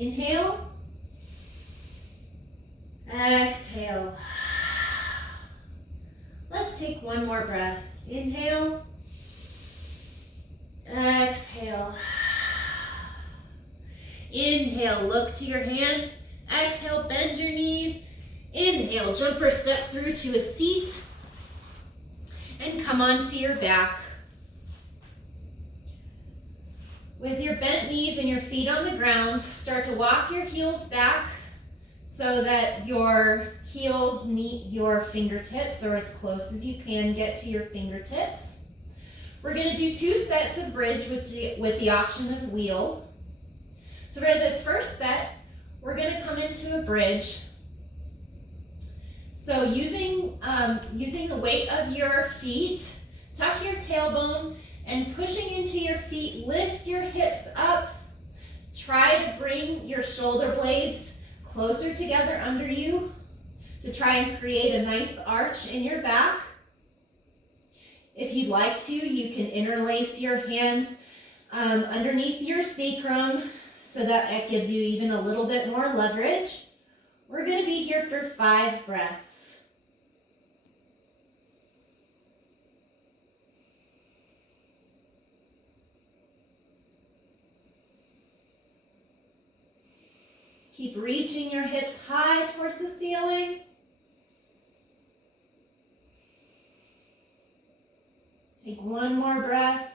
Inhale. Exhale. Let's take one more breath. Inhale. Exhale. Inhale, look to your hands. Exhale, bend your knees. Inhale, jump or step through to a seat. And come onto your back. With your bent knees and your feet on the ground, start to walk your heels back so that your heels meet your fingertips, or as close as you can get to your fingertips. We're going to do 2 sets of bridge with the option of wheel. So for this first set, we're going to come into a bridge. So using the weight of your feet, tuck your tailbone, and pushing into your feet, lift your hips up. Try to bring your shoulder blades closer together under you to try and create a nice arch in your back. If you'd like to, you can interlace your hands underneath your sacrum so that it gives you even a little bit more leverage. We're going to be here for 5 breaths. Keep reaching your hips high towards the ceiling. Take one more breath.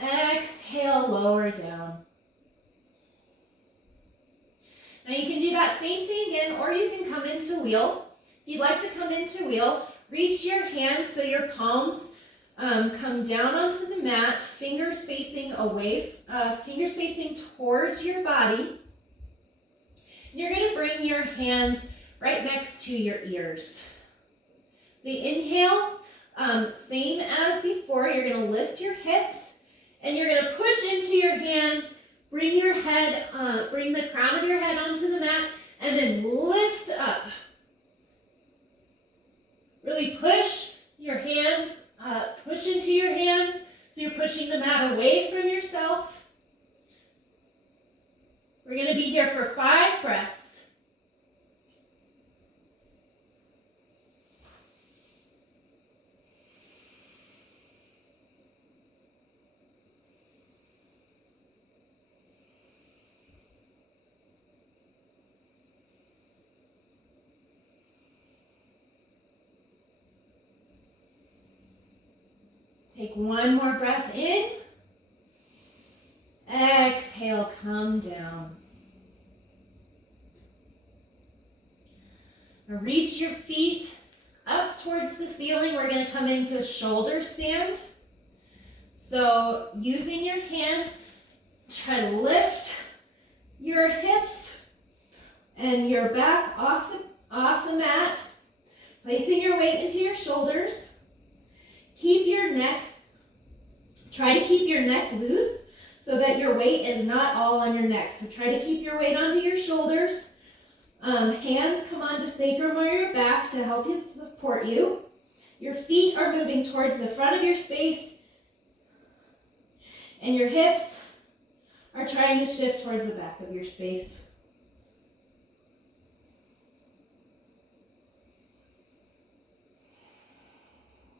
Exhale, lower down. Now you can do that same thing again, or you can come into wheel. If you'd like to come into wheel, reach your hands so your palms come down onto the mat, fingers facing towards your body. And you're going to bring your hands right next to your ears. The inhale, same as before, you're going to lift your hips and you're going to push into your hands, bring your head, bring the crown of your head onto the mat, and then lift up. Really push your hands, push into your hands, so you're pushing the mat away from yourself. We're going to be here for 5 breaths. Take one more breath in. Exhale, come down. Now reach your feet up towards the ceiling. We're going to come into shoulder stand. So using your hands, try to lift your hips and your back off the mat, placing your weight into your shoulders. Keep your neck, try to keep your neck loose so that your weight is not all on your neck. So try to keep your weight onto your shoulders. Hands come onto sacrum or your back to help you support you. Your feet are moving towards the front of your space, and your hips are trying to shift towards the back of your space.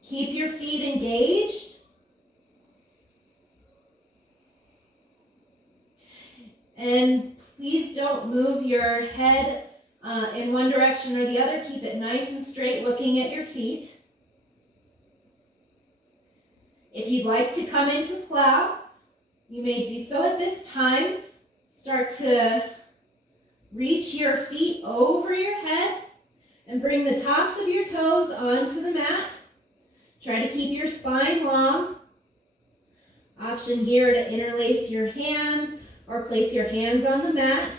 Keep your feet engaged. And please don't move your head in one direction or the other. Keep it nice and straight, looking at your feet. If you'd like to come into plow, you may do so at this time. Start to reach your feet over your head and bring the tops of your toes onto the mat. Try to keep your spine long. Option here to interlace your hands or place your hands on the mat.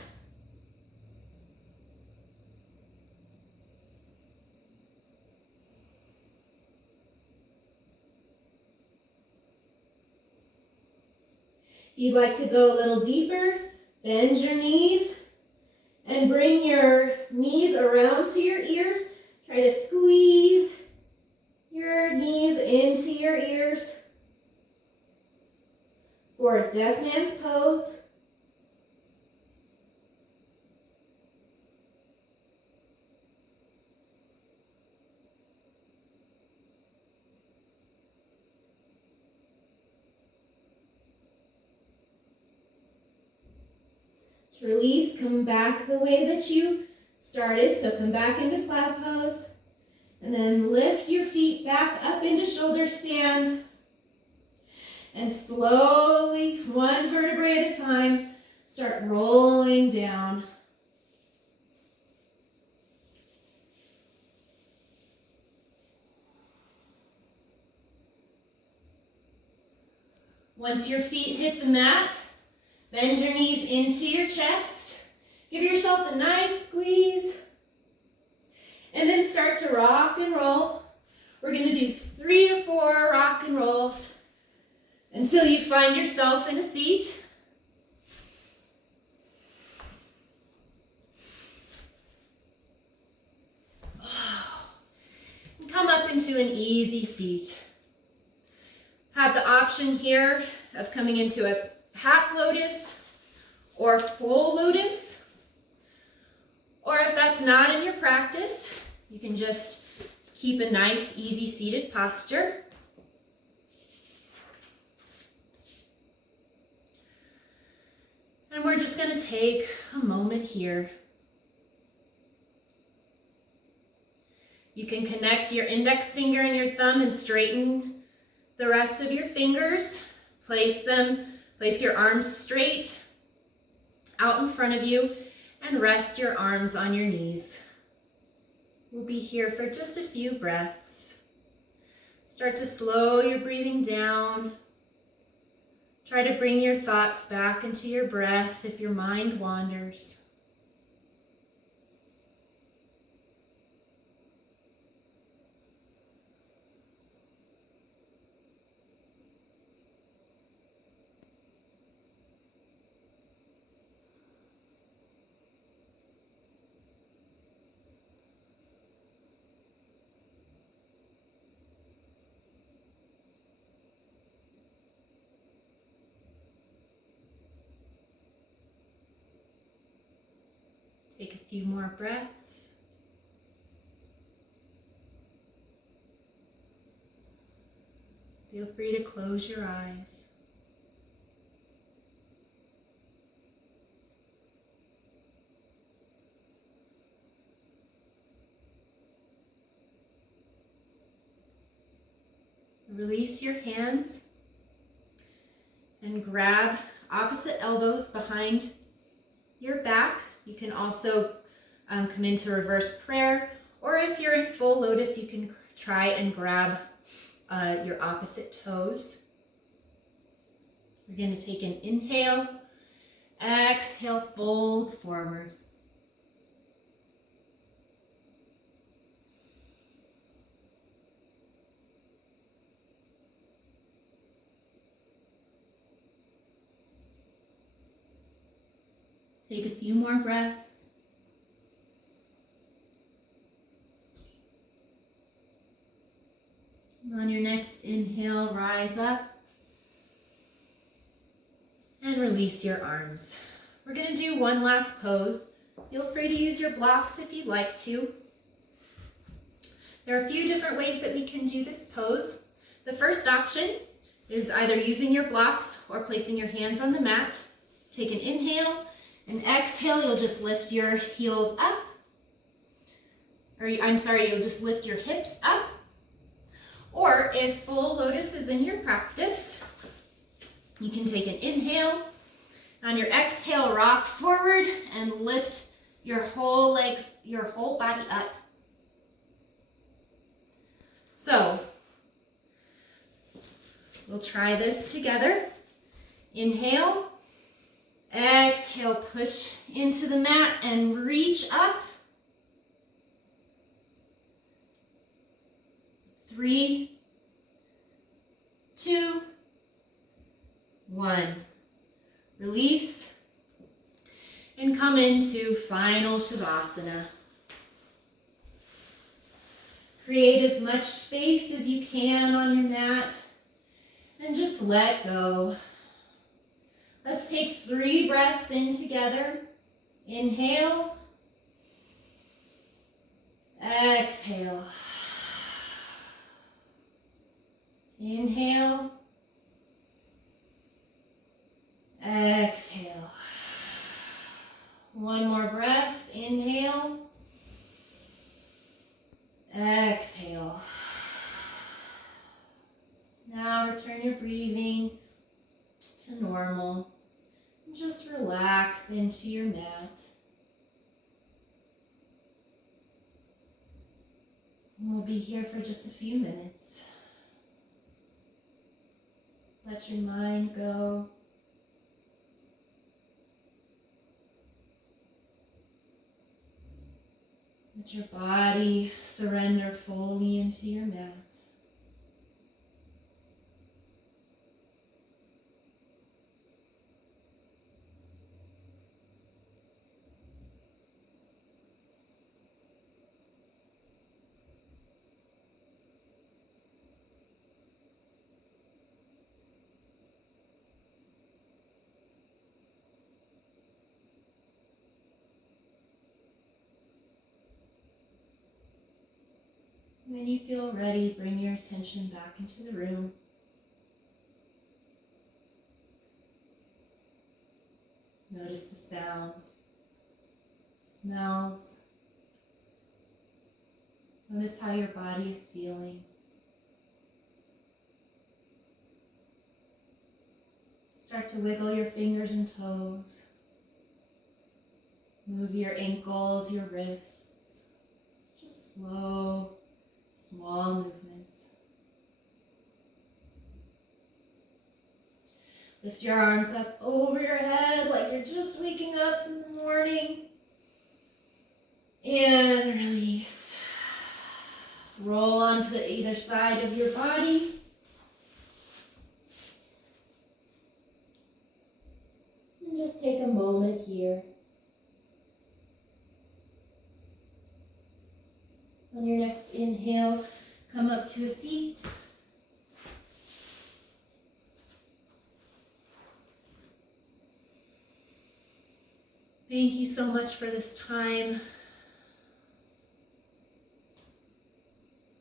If you'd like to go a little deeper, bend your knees and bring your knees around to your ears. Try to squeeze your knees into your ears for a deaf man's pose. To release, come back the way that you started. So come back into plow pose. And then lift your feet back up into shoulder stand. And slowly, one vertebrae at a time, start rolling down. Once your feet hit the mat, bend your knees into your chest. Give yourself a nice squeeze. And then start to rock and roll. We're going to do 3 or 4 rock and rolls until you find yourself in a seat. And come up into an easy seat. Have the option here of coming into a half lotus or full lotus. Or if that's not in your practice, you can just keep a nice, easy seated posture. And we're just going to take a moment here. You can connect your index finger and your thumb and straighten the rest of your fingers. Place your arms straight out in front of you and rest your arms on your knees. We'll be here for just a few breaths. Start to slow your breathing down. Try to bring your thoughts back into your breath if your mind wanders. Take a few more breaths. Feel free to close your eyes. Release your hands and grab opposite elbows behind your back. You can also come into reverse prayer, or if you're in full lotus, you can try and grab your opposite toes. We're going to take an inhale, exhale, fold forward. Take a few more breaths. On your next inhale, rise up and release your arms. We're going to do one last pose. Feel free to use your blocks if you'd like to. There are a few different ways that we can do this pose. The first option is either using your blocks or placing your hands on the mat. Take an inhale and exhale. You'll just lift your heels up. You'll just lift your hips up. Or if full lotus is in your practice, you can take an inhale. On your exhale, rock forward and lift your whole body up. So, we'll try this together. Inhale, exhale, push into the mat and reach up. 3, 2, 1. Release and come into final Shavasana. Create as much space as you can on your mat and just let go. Let's take 3 breaths in together. Inhale, exhale. Inhale, exhale. Just relax into your mat. We'll be here for just a few minutes. Let your mind go. Let your body surrender fully into your mat. When you feel ready, bring your attention back into the room. Notice the sounds, smells. Notice how your body is feeling. Start to wiggle your fingers and toes. Move your ankles, your wrists. Just slow, small movements. Lift your arms up over your head like you're just waking up in the morning. And release. Roll onto either side of your body. And just take a moment here. On your next inhale, come up to a seat. Thank you so much for this time,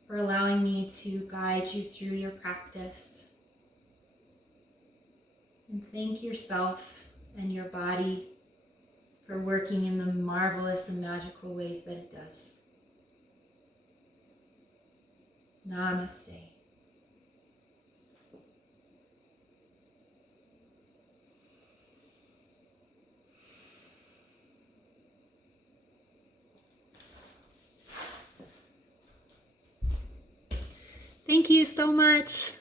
for allowing me to guide you through your practice. And thank yourself and your body for working in the marvelous and magical ways that it does. Namaste. Thank you so much.